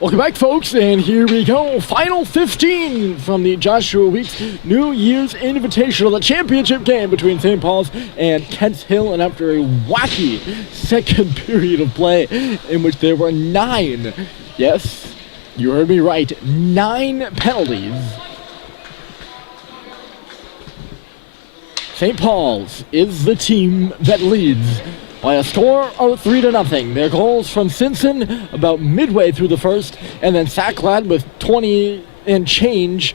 Welcome back, folks, and here we go. Final 15 from the Joshua Weeks New Year's Invitational, the championship game between St. Paul's and Kent Hill. And after a wacky second period of play in which there were 9, yes, you heard me right, 9 penalties, St. Paul's is the team that leads by a score of 3-0. Their goals from Simpson about midway through the first, and then Sacklad with 20 and change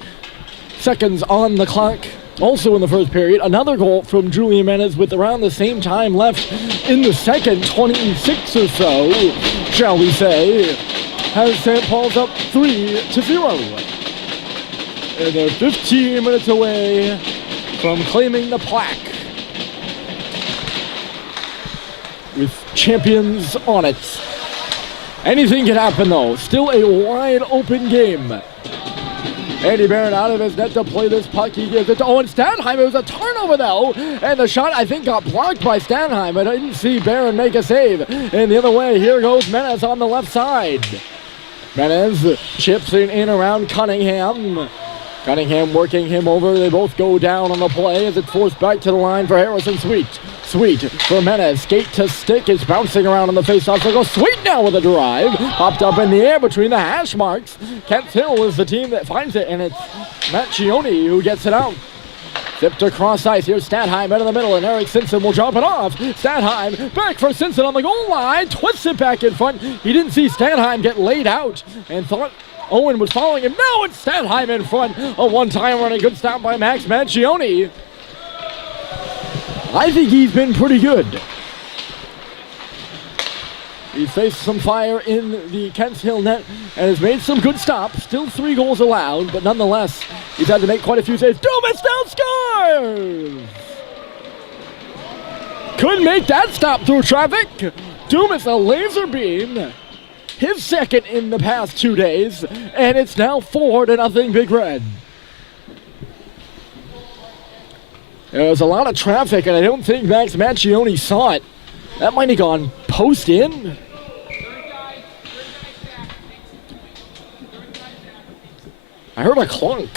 seconds on the clock. Also in the first period, another goal from Julian Menez with around the same time left in the second, 26 or so, shall we say, has St. Paul's up 3-0. And they're 15 minutes away from claiming the plaque with champions on it. Anything can happen, though. Still a wide open game. Andy Barron out of his net to play this puck. He gives it to Owen Stanheim. It was a turnover, though. And the shot, I think, got blocked by Stanheim. I didn't see Barron make a save. And the other way, here goes Menez on the left side. Menez chips in around Cunningham. Cunningham working him over. They both go down on the play as it's forced back to the line for Harrison Sweet. Sweet for Menez. Skate to stick. Is bouncing around on the faceoff circle. Sweet now with a drive. Popped up in the air between the hash marks. Kent Hill is the team that finds it, and it's Macchioni who gets it out. Zipped across ice. Here's Stanheim out of the middle, and Eric Simpson will drop it off. Stanheim back for Simpson on the goal line. Twists it back in front. He didn't see Stanheim get laid out and thought Owen was following him. Now it's Stanheim in front. A one-timer and a good stop by Max Macchioni. I think he's been pretty good. He's faced some fire in the Kent Hill net and has made some good stops. Still 3 goals allowed, but nonetheless, he's had to make quite a few saves. Dumas now scores! Couldn't make that stop through traffic. Dumas a laser beam. His second in the past 2 days, and it's now 4-0 Big Red. There was a lot of traffic, and I don't think Max Macchioni saw it. That might have gone post in. I heard a clunk.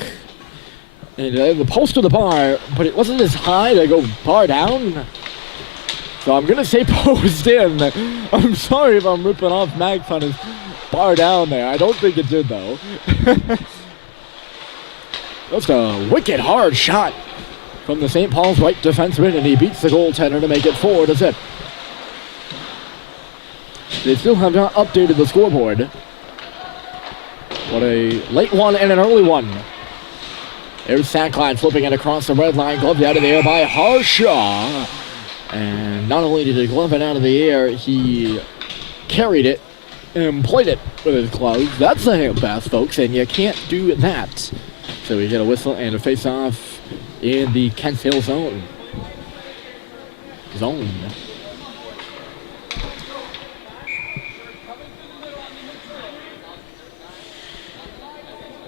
And the post of the bar, but it wasn't as high to go bar down. So I'm going to say post in. I'm sorry if I'm ripping off Max on his bar down there. I don't think it did, though. That's a wicked hard shot from the St. Paul's right defenseman, and he beats the goaltender to make it 4-0. They still have not updated the scoreboard. What a late one and an early one. There's Sacklad flipping it across the red line, gloved out of the air by Harshaw. And not only did he glove it out of the air, he carried it and played it with his gloves. That's a hand pass, folks, and you can't do that. So we get a whistle and a face-off in the Kent Hill zone.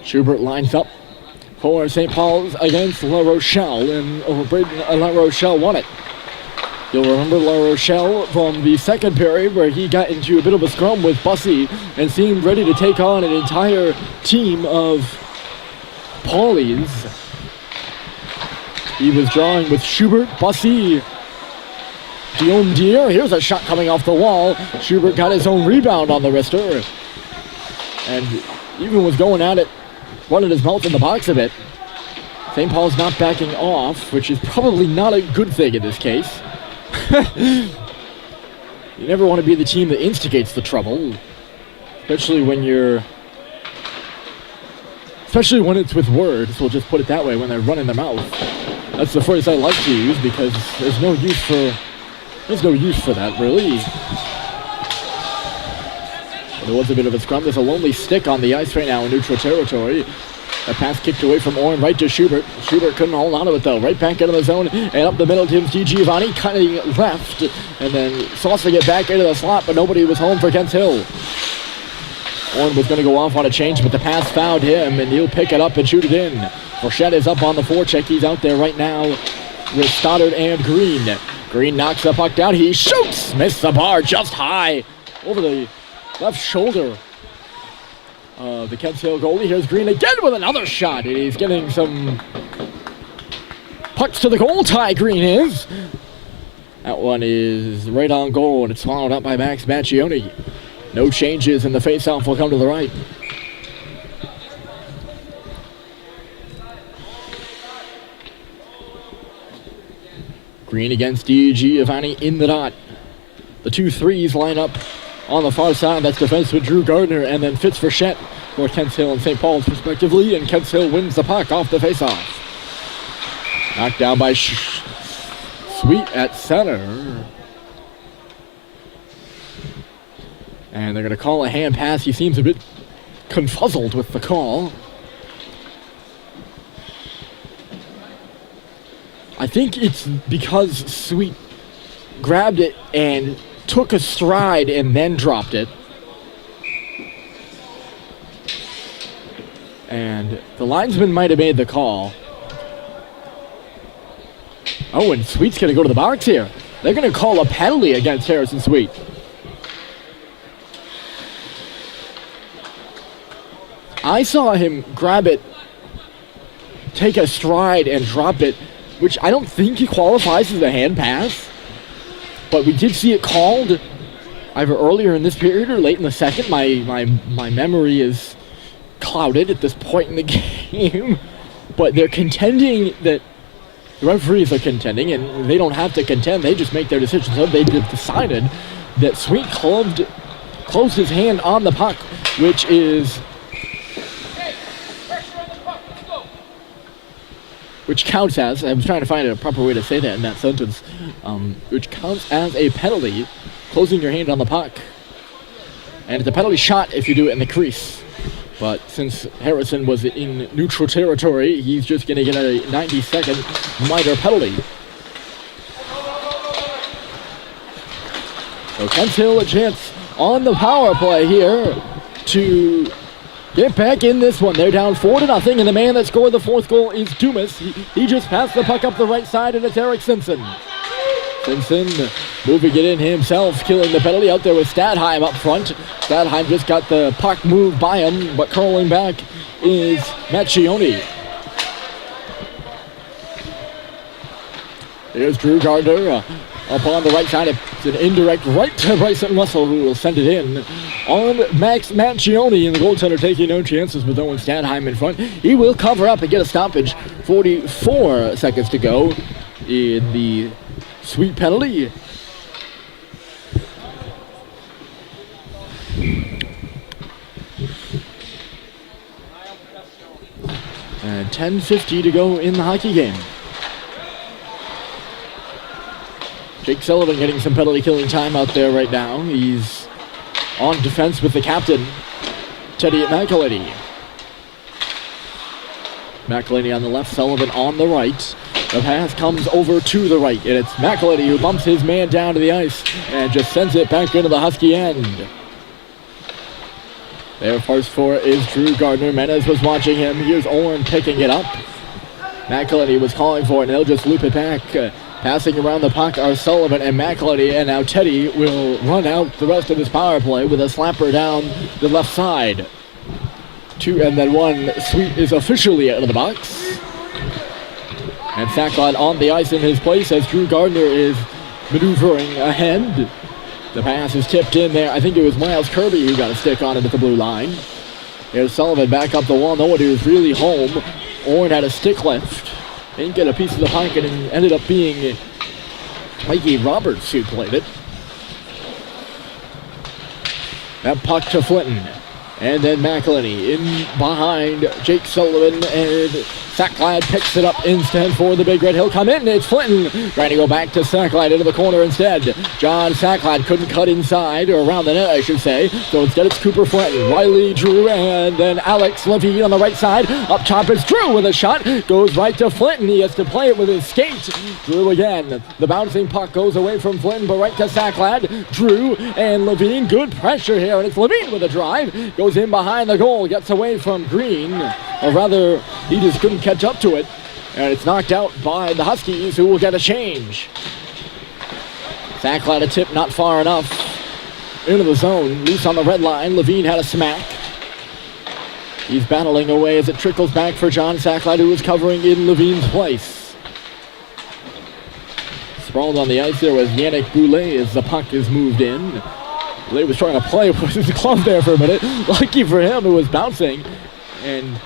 Schubert lines up for St. Paul's against La Rochelle, and La Rochelle won it. You'll remember La Rochelle from the second period where he got into a bit of a scrum with Bussey and seemed ready to take on an entire team of Paulies. He was drawing with Schubert, Bussey, Guillaume Dier. Here's a shot coming off the wall. Schubert got his own rebound on the wrister and even was going at it, running his mouth in the box a bit. St. Paul's not backing off, which is probably not a good thing in this case. You never want to be the team that instigates the trouble, especially when it's with words. We'll just put it that way, when they're running their mouth. That's the phrase I like to use because there's no use for that, really. But there was a bit of a scrum. There's a lonely stick on the ice right now in neutral territory. A pass kicked away from Oren right to Schubert. Schubert couldn't hold on to it, though. Right back into the zone and up the middle to Giovanni, cutting left. And then saucing it back into the slot, but nobody was home for Kent Hill. Oren was going to go off on a change, but the pass found him, and he'll pick it up and shoot it in. Fourchette is up on the forecheck. He's out there right now with Stoddard and Green. Green knocks the puck down. He shoots! Missed the bar just high over the left shoulder the Kent Hill goalie. Here's Green again with another shot. He's getting some pucks to the goal. Ty Green is. That one is right on goal, and it's followed up by Max Macchione. No changes, and the faceoff will come to the right. Green against Giovanni in the dot. The 2-3s line up on the far side. That's defenseman Drew Gardner, and then Fitz Frechette for Kent Hill and St. Paul's respectively, and Kent Hill wins the puck off the faceoff. Knocked down by Sweet at center. And they're going to call a hand pass. He seems a bit confuzzled with the call. I think it's because Sweet grabbed it and took a stride and then dropped it. And the linesman might have made the call. Oh, and Sweet's going to go to the box here. They're going to call a penalty against Harrison Sweet. I saw him grab it, take a stride, and drop it, which I don't think he qualifies as a hand pass. But we did see it called either earlier in this period or late in the second. My memory is clouded at this point in the game. But they're contending that the referees are contending, and they don't have to contend. They just make their decision. So they just decided that Sweet closed his hand on the puck, which counts as, I was trying to find a proper way to say that in that sentence, which counts as a penalty, closing your hand on the puck. And it's a penalty shot if you do it in the crease. But since Harrison was in neutral territory, he's just going to get a 90-second minor penalty. So Kent Hill a chance on the power play here to get back in this one. They're down 4-0, and the man that scored the fourth goal is Dumas. He just passed the puck up the right side, and it's Eric Simpson. Simpson moving it in himself, killing the penalty out there with Stadheim up front. Stadheim just got the puck moved by him, but curling back is Macchione. Here's Drew Gardner up on the right side. It's an indirect right to Bryson Russell, who will send it in on Max Macchione, and the goaltender taking no chances with Owen Stadheim in front. He will cover up and get a stoppage. 44 seconds to go in the Sweet penalty. And 10:50 to go in the hockey game. Jake Sullivan getting some penalty killing time out there right now. He's on defense with the captain, Teddy McElhinney. McElhinney on the left, Sullivan on the right. The pass comes over to the right, and it's McElhinney who bumps his man down to the ice and just sends it back into the Husky end. There first for is Drew Gardner. Menez was watching him. Here's Owen picking it up. McElhinney was calling for it, and they'll just loop it back. Passing around the puck are Sullivan and McElhinney, and now Teddy will run out the rest of his power play with a slapper down the left side. 2 and then 1. Sweet is officially out of the box. And Sacklad on the ice in his place as Drew Gardner is maneuvering ahead. The pass is tipped in there. I think it was Miles Kirby who got a stick on it at the blue line. Here's Sullivan back up the wall. No one who's really home. Orrin had a stick left. Didn't get a piece of the puck, and it ended up being Mikey Roberts who played it. That puck to Flinton. And then McElhinney in behind Jake Sullivan, and Sacklad picks it up instead for the Big Red. He'll come in, it's Flinton trying to go back to Sacklad into the corner instead. John Sacklad couldn't cut inside, or around the net I should say, so instead it's Cooper Flinton, Riley Drew, and then Alex Levine on the right side. Up top it's Drew with a shot, goes right to Flinton. He has to play it with his skate. Drew again, the bouncing puck goes away from Flinton, but right to Sacklad. Drew and Levine, good pressure here, and it's Levine with a drive. Goes in behind the goal, gets away from Green, or rather, he just couldn't catch up to it, and it's knocked out by the Huskies, who will get a change. Sacklad a tip not far enough into the zone, loose on the red line. Levine had a smack. He's battling away as it trickles back for John Sacklad, who is covering in Levine's place. Sprawled on the ice there was Yannick Boulay as the puck is moved in. Boulay was trying to play with his glove there for a minute. Lucky for him, it was bouncing, and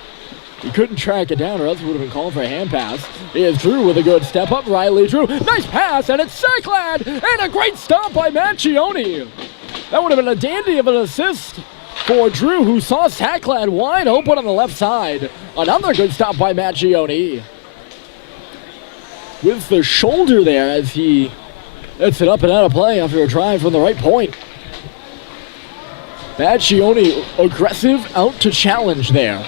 he couldn't track it down, or else it would have been called for a hand pass. Here's Drew with a good step up. Riley Drew, nice pass, and it's Sacklad, and a great stop by Macchione. That would have been a dandy of an assist for Drew, who saw Sacklad wide open on the left side. Another good stop by Macchione. With the shoulder there as he gets it up and out of play after a drive from the right point. Macchione aggressive, out to challenge there.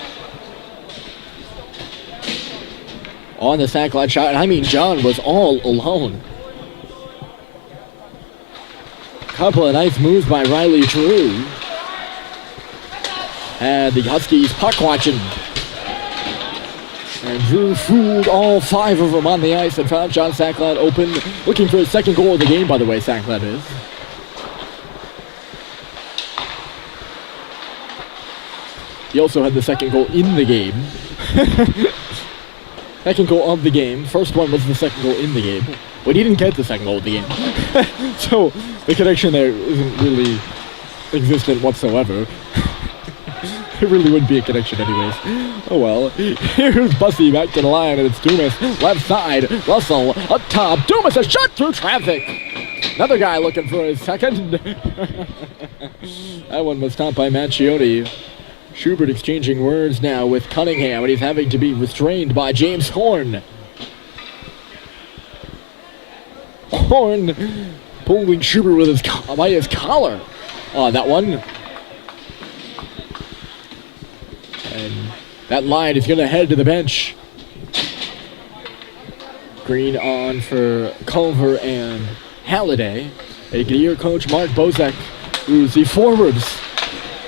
On the Sacklad shot, and I mean John was all alone. Couple of nice moves by Riley Drew. And the Huskies puck watching. And Drew fooled all 5 of them on the ice and found John Sacklad open, looking for his second goal of the game, by the way, Sacklad is. He also had the second goal in the game. Second goal of the game. First one was the second goal in the game. But he didn't get the second goal of the game. So the connection there isn't really existent whatsoever. It really wouldn't be a connection anyways. Oh well. Here's Bussy back to the line, and it's Dumas. Left side. Russell up top. Dumas a shot through traffic. Another guy looking for his second. That one was stopped by Macchione. Schubert exchanging words now with Cunningham, and he's having to be restrained by James Horn. Horn pulling Schubert with by his collar on that one. And that line is going to head to the bench. Green on for Culver and Halliday. You can hear Coach Mark Bozek, who's the forwards,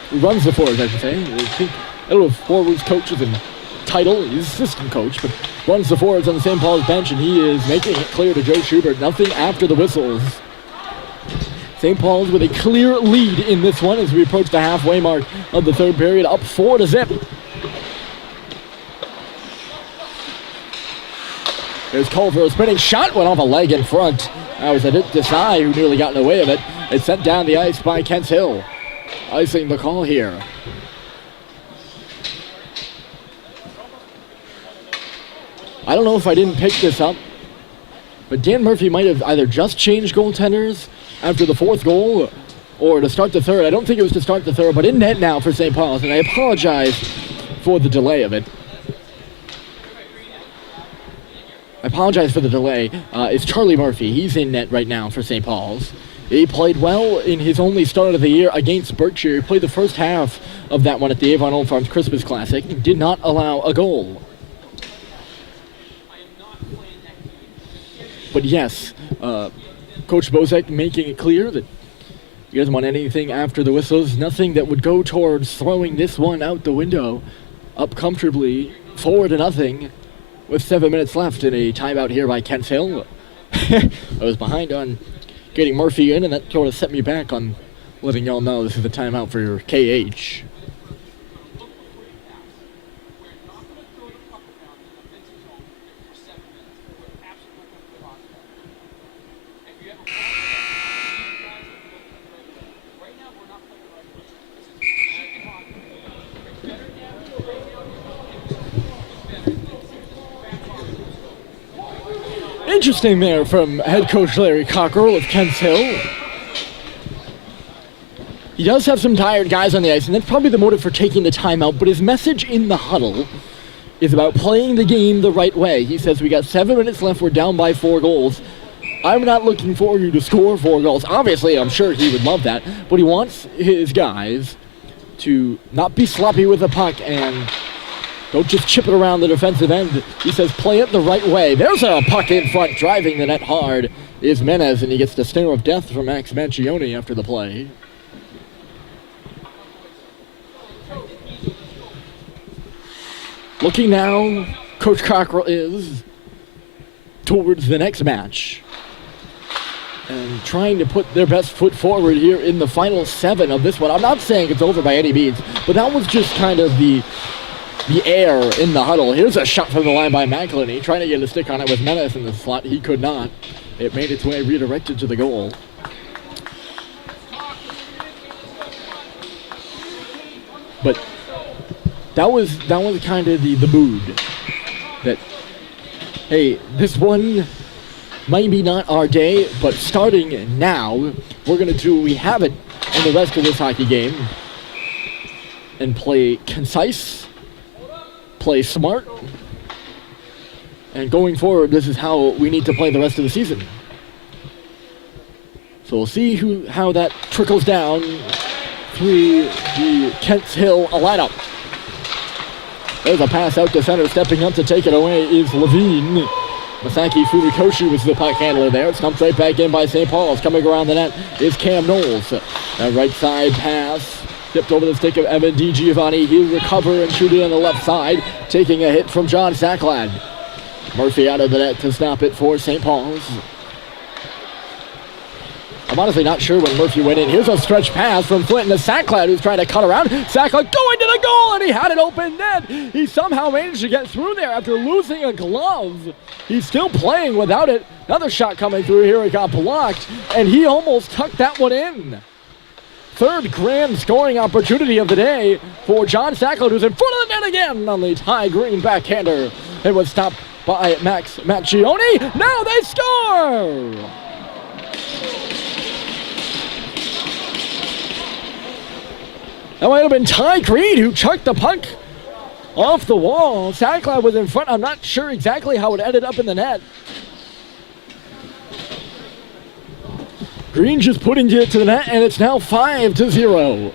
who runs the forwards, I should say. I don't know if forwards coach is a title. He's assistant coach, but runs the forwards on the St. Paul's bench, and he is making it clear to Joe Schubert, nothing after the whistles. St. Paul's with a clear lead in this one as we approach the halfway mark of the third period, up 4-0. There's Culver, a spinning shot, went off a leg in front. That was a Desai who nearly got in the way of it. It's sent down the ice by Kent Hill. Icing the call here. I don't know if I didn't pick this up, but Dan Murphy might have either just changed goaltenders after the fourth goal or to start the third. I don't think it was to start the third, but in net now for St. Paul's, and I apologize for the delay of it. I apologize for the delay. It's Charlie Murphy. He's in net right now for St. Paul's. He played well in his only start of the year against Berkshire. He played the first half of that one at the Avon Old Farms Christmas Classic and did not allow a goal. But yes, Coach Bozek making it clear that he doesn't want anything after the whistles, nothing that would go towards throwing this one out the window. Up comfortably, 4-0, with 7 minutes left in a timeout here by Kent Hill. I was behind on getting Murphy in, and that sort of set me back on letting y'all know this is the timeout for your KH. Interesting there from head coach Larry Cockrell of Kent Hill. He does have some tired guys on the ice, and that's probably the motive for taking the timeout, but his message in the huddle is about playing the game the right way. He says, we got 7 minutes left, we're down by 4 goals. I'm not looking for you to score 4 goals. Obviously, I'm sure he would love that, but he wants his guys to not be sloppy with the puck and don't just chip it around the defensive end. He says, play it the right way. There's a puck in front, driving the net hard is Menez, and he gets the stare of death from Max Macchione after the play. Looking now, Coach Cockrell is towards the next match. and trying to put their best foot forward here in the final 7 of this one. I'm not saying it's over by any means, but that was just kind of the air in the huddle. Here's a shot from the line by McElhenney, trying to get a stick on it with Menace in the slot. He could not. It made its way redirected to the goal. But that was kind of the mood that, hey, this one might be not our day, but starting now, we're going to do what we haven't in the rest of this hockey game and play concise, play smart, and going forward, this is how we need to play the rest of the season. So we'll see how that trickles down through the Kents Hill lineup. There's a pass out to center. Stepping up to take it away is Levine. Masaki Furukoshi was the puck handler there. It's dumped right back in by St. Paul's. Coming around the net is Cam Knowles. A right side pass. Tipped over the stick of Evan DiGiovanni. He'll recover and shoot it on the left side. Taking a hit from John Sacklad. Murphy out of the net to stop it for St. Paul's. I'm honestly not sure when Murphy went in. Here's a stretch pass from Flint to Sacklad, who's trying to cut around. Sacklad going to the goal, and he had an open net. He somehow managed to get through there after losing a glove. He's still playing without it. Another shot coming through here. It got blocked, and he almost tucked that one in. Third grand scoring opportunity of the day for John Sacklad, who's in front of the net again on the Ty Green backhander. It was stopped by Max Macchione. Now they score! That might have been Ty Green who chucked the puck off the wall. Sacklad was in front. I'm not sure exactly how it ended up in the net. Green just putting it to the net, and it's now 5-0.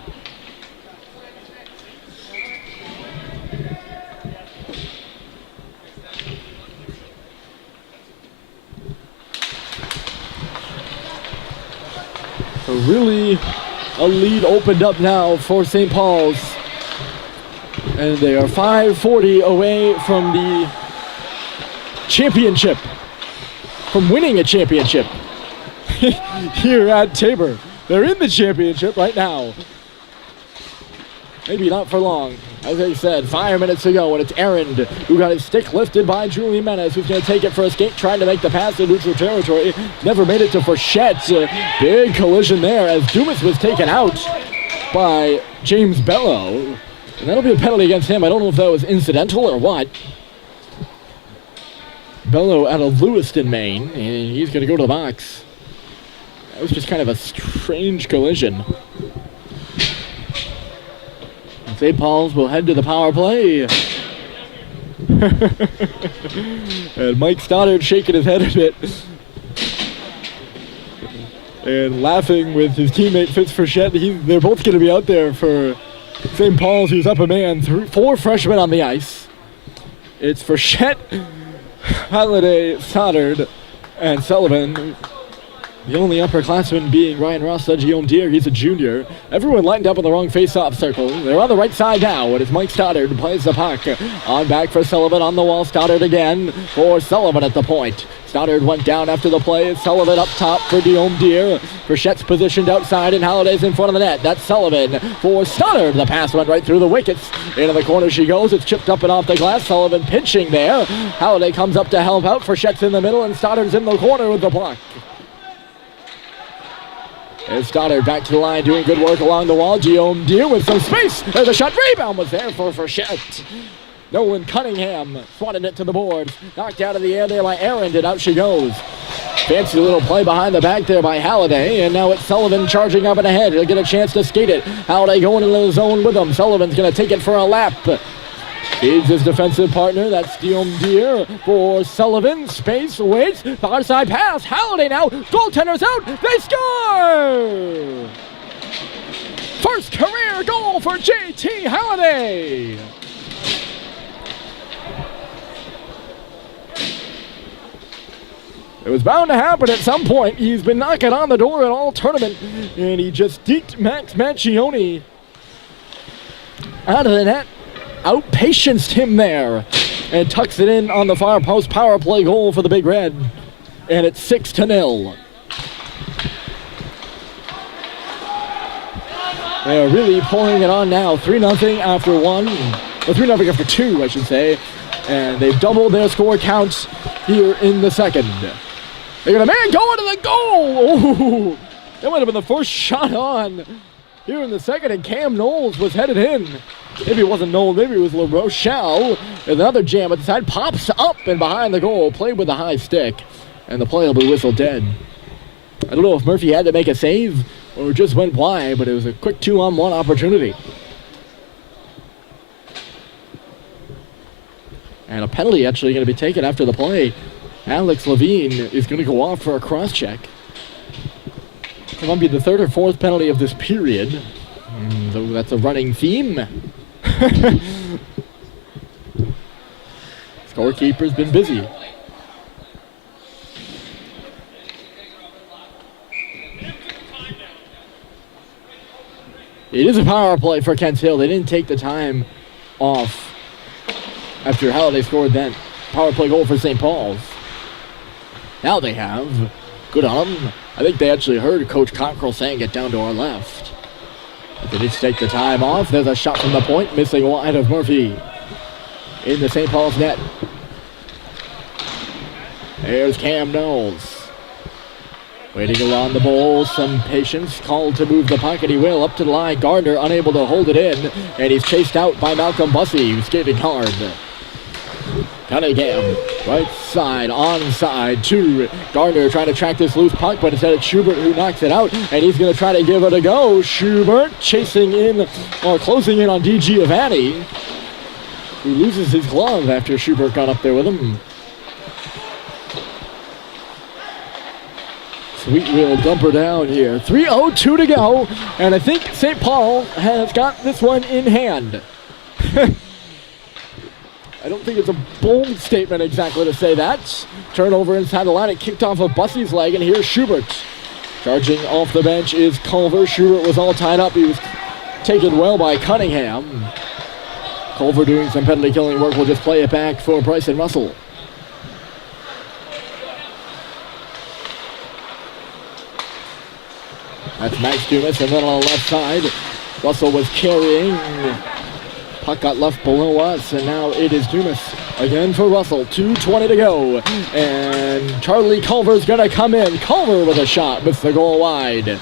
So really, a lead opened up now for St. Paul's. And they are 5:40 away from the championship, from winning a championship here at Tabor. They're in the championship right now. Maybe not for long. As I said, 5 minutes to go, and it's Aaron who got his stick lifted by Julian Menace, who's going to take it for a skate, trying to make the pass to neutral territory. Never made it to Frechette. Big collision there as Dumas was taken out by James Bello. And that'll be a penalty against him. I don't know if that was incidental or what. Bello out of Lewiston, Maine, and he's going to go to the box. That was just kind of a strange collision. St. Paul's will head to the power play. And Mike Stoddard shaking his head a bit and laughing with his teammate Fitz Frechette. They're both going to be out there for St. Paul's, who's up a man. 4 freshmen on the ice. It's Frechette, Halliday, Stoddard, and Sullivan. The only upperclassman being Ryan Rossa, Guillaume Deere. He's a junior. Everyone lined up in the wrong face-off circle. They're on the right side now, and it's Mike Stoddard who plays the puck. On back for Sullivan on the wall. Stoddard again for Sullivan at the point. Stoddard went down after the play. Sullivan up top for Guillaume Deere. Frichette's positioned outside, and Halliday's in front of the net. That's Sullivan for Stoddard. The pass went right through the wickets. Into the corner she goes. It's chipped up and off the glass. Sullivan pinching there. Halliday comes up to help out. Frichette's in the middle, and Stoddard's in the corner with the block. And Stoddard back to the line, doing good work along the wall. Guillaume Deere with some space. There's a shot. Rebound was there for Frechette. Nolan Cunningham swatted it to the boards. Knocked out of the air there by Aaron, and out she goes. Fancy little play behind the back there by Halliday, and now it's Sullivan charging up and ahead. He'll get a chance to skate it. Halliday going into the zone with him. Sullivan's going to take it for a lap. Feeds his defensive partner. That's Guillaume Deere for Sullivan. Space, waits. Far side pass. Halliday now. Goaltender's out. They score! First career goal for JT Halliday. It was bound to happen at some point. He's been knocking on the door at all tournament, and he just deked Max Macchione out of the net. Outpatience him there and tucks it in on the far post. Power play goal for the Big Red, and it's 6-0. They are really pouring it on now. 3-0 after one. Or 3-0 after two, I should say. And they've doubled their score counts here in the second. They got a man going to the goal. Ooh, that might have been the first shot on here in the second, and Cam Knowles was headed in. Maybe it wasn't Knowles, maybe it was LaRochelle. There's another jam at the side, pops up and behind the goal, played with a high stick, and the play will be whistled dead. I don't know if Murphy had to make a save or just went wide, but it was a quick 2-on-1 opportunity. And a penalty actually going to be taken after the play. Alex Levine is going to go off for a cross-check. It might be the third or fourth penalty of this period. So that's a running theme. Scorekeeper's been busy. It is a power play for Kent Hill. They didn't take the time off after Halliday scored that power play goal for St. Paul's. Now they have. Good on them. I think they actually heard Coach Cockrell saying it down to our left. But they did take the time off. There's a shot from the point, missing wide of Murphy in the St. Paul's net. There's Cam Knowles. Waiting around the bowl, some patience, called to move the puck, and he will up to the line. Gardner unable to hold it in, and he's chased out by Malcolm Bussey, who's skating hard. Cunningham, right side, onside to Gardner, trying to track this loose puck, but instead it's Schubert who knocks it out, and he's going to try to give it a go. Schubert chasing in, or closing in on D.G. Avani, who loses his glove after Schubert got up there with him. Sweet will dump her down here. 3:02 to go, and I think St. Paul has got this one in hand. I don't think it's a bold statement exactly to say that. Turnover inside the line. It kicked off of Bussey's leg, and here's Schubert. Charging off the bench is Culver. Schubert was all tied up. He was taken well by Cunningham. Culver doing some penalty killing work. We'll just play it back for Bryson Russell. That's Max Dumas, and then on the left side, Russell was carrying. Puck got left below us, and now it is Dumas again for Russell. 2:20 to go, and Charlie Culver's gonna come in. Culver with a shot, missed the goal wide.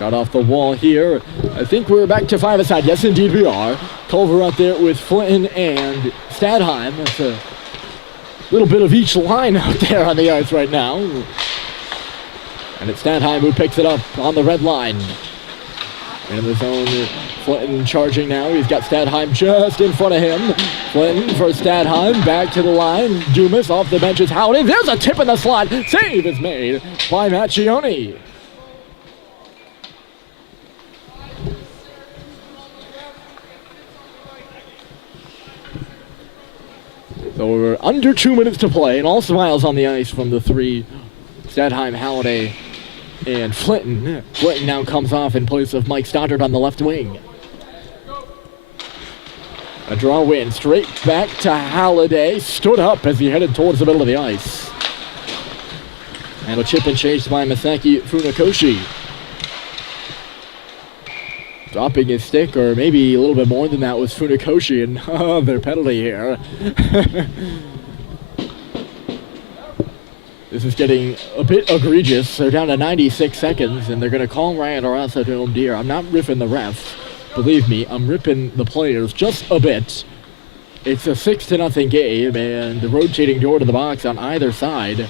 Shot off the wall here. I think we're back to five-a-side. Yes, indeed we are. Culver out there with Flinton and Stadheim. That's a little bit of each line out there on the ice right now. And it's Stadheim who picks it up on the red line. In the zone, Flinton charging now. He's got Stadheim just in front of him. Flinton for Stadheim, back to the line. Dumas off the bench is Howdy. There's a tip in the slot. Save is made by Macchione. So we're under 2 minutes to play, and all smiles on the ice from the three. Stadheim, Halliday, and Flinton. Flinton now comes off in place of Mike Stoddard on the left wing. A draw win, straight back to Halliday. Stood up as he headed towards the middle of the ice. And a chip and chase by Masaki Funakoshi. Dropping his stick, or maybe a little bit more than that, was Funakoshi, and their penalty here. This is getting a bit egregious. They're down to 96 seconds, and they're going to call Ryan Arasa to home deer. I'm not ripping the refs. Believe me, I'm ripping the players just a bit. It's a 6-0 game, and the rotating door to the box on either side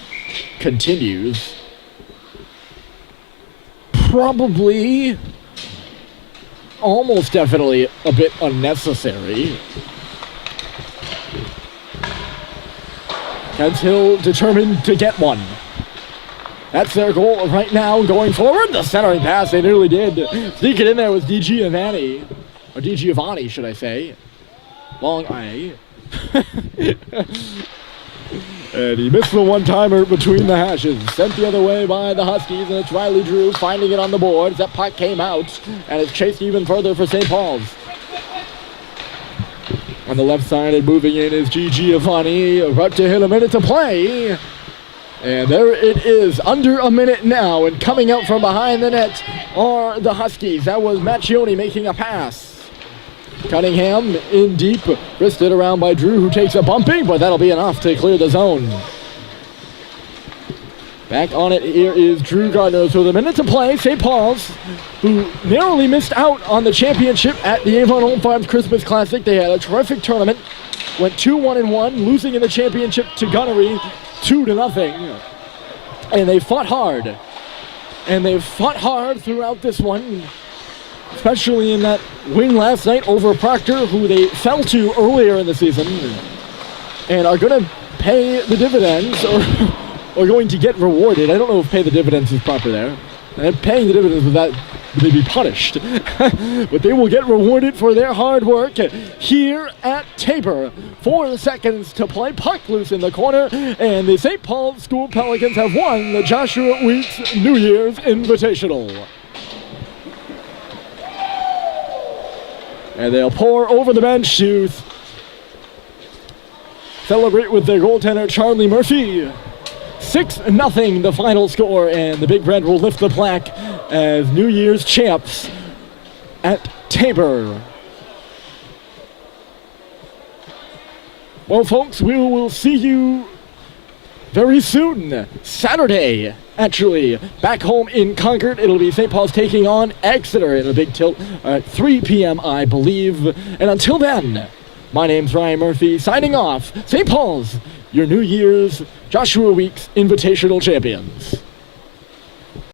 continues. Probably, almost definitely a bit unnecessary. Kent Hill determined to get one. That's their goal right now going forward. The centering pass, they nearly did. Sneak it in there was D.G. Avani. Or D.G. Avani, should I say. Long I. And he missed the one-timer between the hashes. Sent the other way by the Huskies, and it's Riley Drew finding it on the boards. That puck came out, and it's chased even further for St. Paul's. On the left side and moving in is G.G. Avani. About to hit a minute to play. And there it is, under a minute now, and coming out from behind the net are the Huskies. That was Marion making a pass. Cunningham in deep, wristed around by Drew, who takes a bumping, but that'll be enough to clear the zone. Back on it here is Drew Gardner. So the minute to play, St. Paul's, who narrowly missed out on the championship at the Avon Home Farms Christmas Classic. They had a terrific tournament, went 2-1-1, losing in the championship to Gunnery 2-0. And they fought hard. And they fought hard throughout this one, especially in that win last night over Proctor, who they fell to earlier in the season, and are going to pay the dividends, or going to get rewarded. I don't know if pay the dividends is proper there. And paying the dividends with that, they be punished. But they will get rewarded for their hard work here at Tabor. 4 seconds to play. Puck loose in the corner, and the St. Paul School Pelicans have won the Joshua Weeks New Year's Invitational. And they'll pour over the bench to celebrate with their goaltender, Charlie Murphy. 6-0 the final score, and the Big Red will lift the plaque as New Year's champs at Tabor. Well, folks, we will see you very soon. Saturday, actually, back home in Concord. It'll be St. Paul's taking on Exeter in a big tilt at 3 p.m., I believe. And until then, my name's Ryan Murphy, signing off. St. Paul's, your New Year's Joshua Weeks Invitational champions.